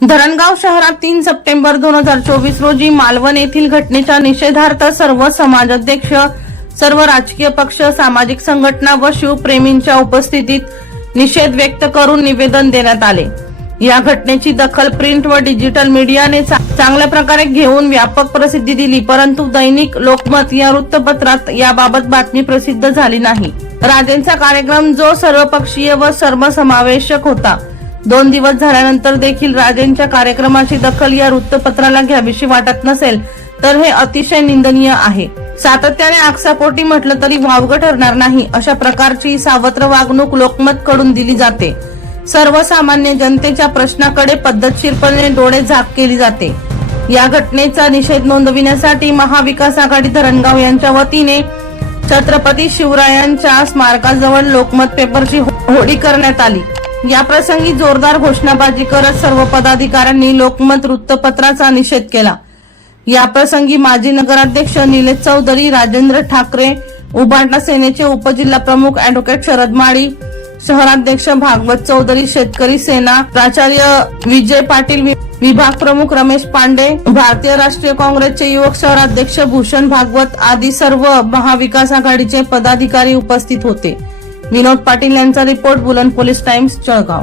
धरणगाव शहरात तीन सप्टेंबर दोन हजार चोवीस रोजी मालवण येथील घटनेच्या निषेधार्थ सर्व समाजाध्यक्ष सर्व राजकीय पक्ष सामाजिक संघटना व शिवप्रेमींच्या उपस्थितीत निषेध व्यक्त करून निवेदन देण्यात आले. या घटनेची दखल प्रिंट व डिजिटल मीडियाने चांगल्या प्रकारे घेऊन व्यापक प्रसिद्धी दिली परंतु दैनिक लोकमत या वृत्तपत्रात याबाबत बातमी प्रसिद्ध झाली नाही. राजेंचा कार्यक्रम जो सर्वपक्षीय व सर्वसमावेशक होता दोन दिवस झाल्यानंतर देखील राजेंच्या कार्यक्रमाची दखल या वृत्तपत्राला घ्यावीशी वाटत नसेल तर हे अतिशय निंदनीय आहे. सातत्याने आक्सापोटी म्हटलं तरी वावग ठरणार नाही अशा प्रकारची सावत्र वागणूक लोकमत कडून दिली जाते. सर्वसामान्य जनतेच्या प्रश्नाकडे पद्धतशीरपणे डोळे झाक केली जाते. या घटनेचा निषेध नोंदविण्यासाठी महाविकास आघाडी धरणगाव यांच्या वतीने छत्रपती शिवरायांच्या स्मारकाजवळ लोकमत पेपरची हो-, होडी होळी करण्यात आली. या प्रसंगी जोरदार घोषणाबाजी करत सर्व पदाधिकाऱ्यांनी लोकमत वृत्तपत्राचा निषेध केला. या प्रसंगी माजी नगराध्यक्ष निलेश चौधरी राजेंद्र ठाकरे उभारणा सेनेचे उपजिल्हा प्रमुख अॅडव्होकेट शरद माळी शहराध्यक्ष भागवत चौधरी शेतकरी सेना प्राचार्य विजय पाटील वि- विभाग प्रमुख रमेश पांडे भारतीय राष्ट्रीय काँग्रेसचे युवक शहराध्यक्ष भूषण भागवत आदी सर्व महाविकास आघाडीचे पदाधिकारी उपस्थित होते. विनोद पाटील यांचा रिपोर्ट बुलन पोलीस टाइम्स जळगाव.